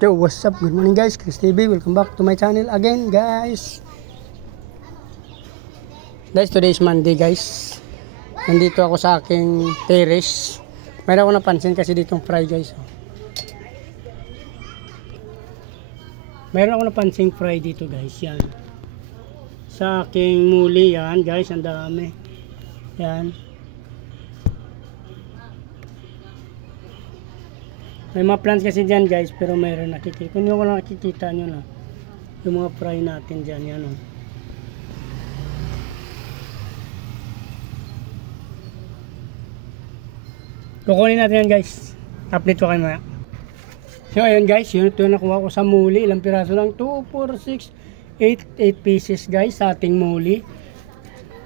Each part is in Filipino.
Yo, what's up? Good morning guys, Chris TV. Welcome back to my channel again guys. Today is Monday guys. Nandito ako sa aking terrace. Mayroon ako napansin kasi ditong fry guys. Mayroon ako napansin fry dito guys. Yan. Sa aking muli yan guys. Ang dami. Yan. May mga plants kasi dyan guys, pero mayroon nakikita. Kung yung nakikita nyo na, yung mga fry natin dyan, yan o. Kukunin natin yan guys. Update ko kayo maya. So ayun guys, yun ito nakuha ko sa muli. Ilang piraso lang? 2, 4, 6, 8 pieces guys sa ating muli.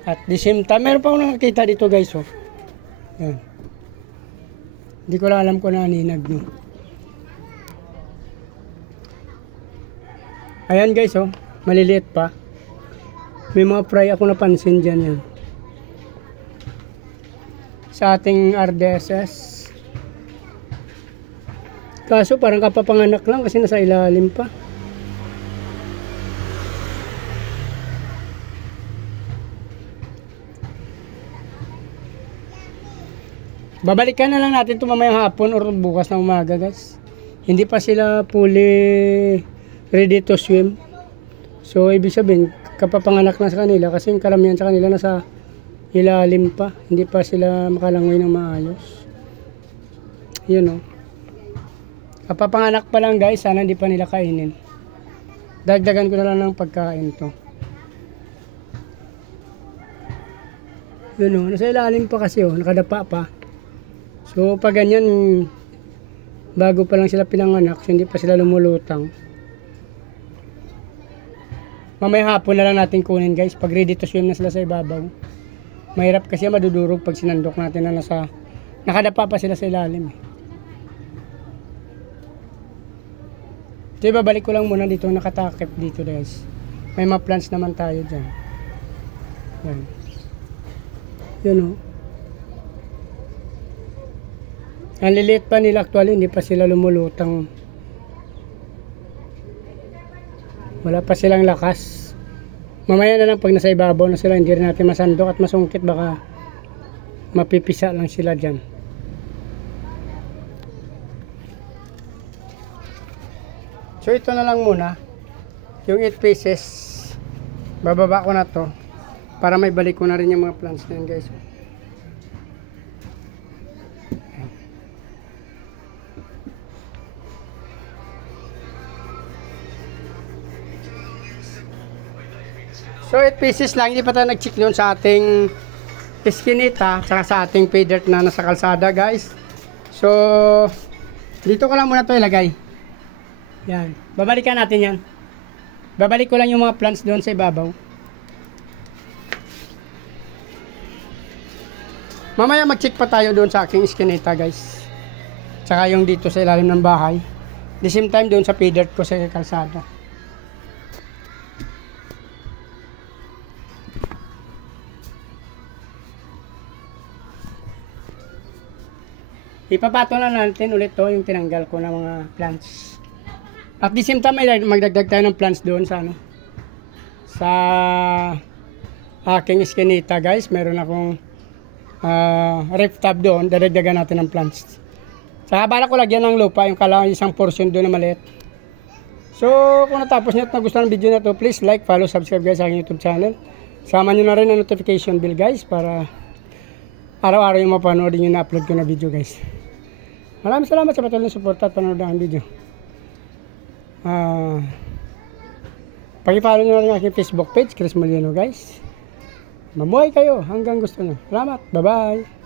At the same time, meron pa akong nakikita dito guys o. Yan. Hindi ko lang alam kung naninag nyo. Ayan guys oh, maliliit pa. May mga fry ako napansin dyan yan. Sa ating RDSS. Kaso parang kapapanganak lang kasi nasa ilalim pa. Babalikan na lang natin ito mamayang hapon or bukas na umaga guys. Hindi pa sila fully ready to swim. So ibig sabihin kapapanganak na sa kanila kasi yung karamihan sa kanila nasa ilalim pa. Hindi pa sila makalangoy ng maayos. Yun o. Kapapanganak pa lang guys. Sana hindi pa nila kainin. Dagdagan ko na lang ng pagkain to. Yun o. Nasa ilalim pa kasi o. Nakadapa pa. So pag ganyan, bago pa lang sila pinanganak, so hindi pa sila lumulutang. Mamaya hapon na lang natin kunin guys, pag ready to swim na sila sa ibabaw. Mahirap kasi madudurog pag sinandok natin na nasa, nakadapa pa sila sa ilalim. So ibabalik ko lang muna dito, nakatakip dito guys. May mga plants naman tayo dyan. Yan. Yun o. Ang liliit pa nila actually, hindi pa sila lumulutang. Wala pa silang lakas. Mamaya na lang pag nasa ibabaw na sila, hindi rin natin masandok at masungkit, baka mapipisa lang sila dyan. So ito na lang muna, yung 8 pieces, bababa ko na to para may balik ko na rin yung mga plants na yun guys. So 8 pieces lang, hindi pa tayo nag-check doon sa ating eskinita, tsaka sa ating pay dirt na nasa kalsada guys. So dito ko lang muna to ilagay. Yan, babalikan natin yan. Babalik ko lang yung mga plants doon sa ibabaw. Mamaya mag-check pa tayo doon sa aking eskinita guys, tsaka yung dito sa ilalim ng bahay. The same time doon sa pay dirt ko sa kalsada. Ipapato na natin ulit to yung tinanggal ko ng mga plants. At the same time ay magdagdag tayo ng plants doon sa ano, sa aking eskinita guys. Meron akong ref tab doon, dadagdagan natin ng plants. Saka bala ko lagyan ng lupa yung isang portion doon na maliit. So kung natapos nyo at nagustuhan ng video na to, please like, follow, subscribe guys sa aking YouTube channel. Sama nyo na rin ang notification bell guys para araw-araw yung mapanood yung na-upload ko na video guys. Maraming salamat sa patuloy na suporta at panood ng video. Pag-follow nyo na rin ang aking Facebook page, Chris Molino guys. Mamuhay kayo hanggang gusto nyo. Salamat. Bye-bye.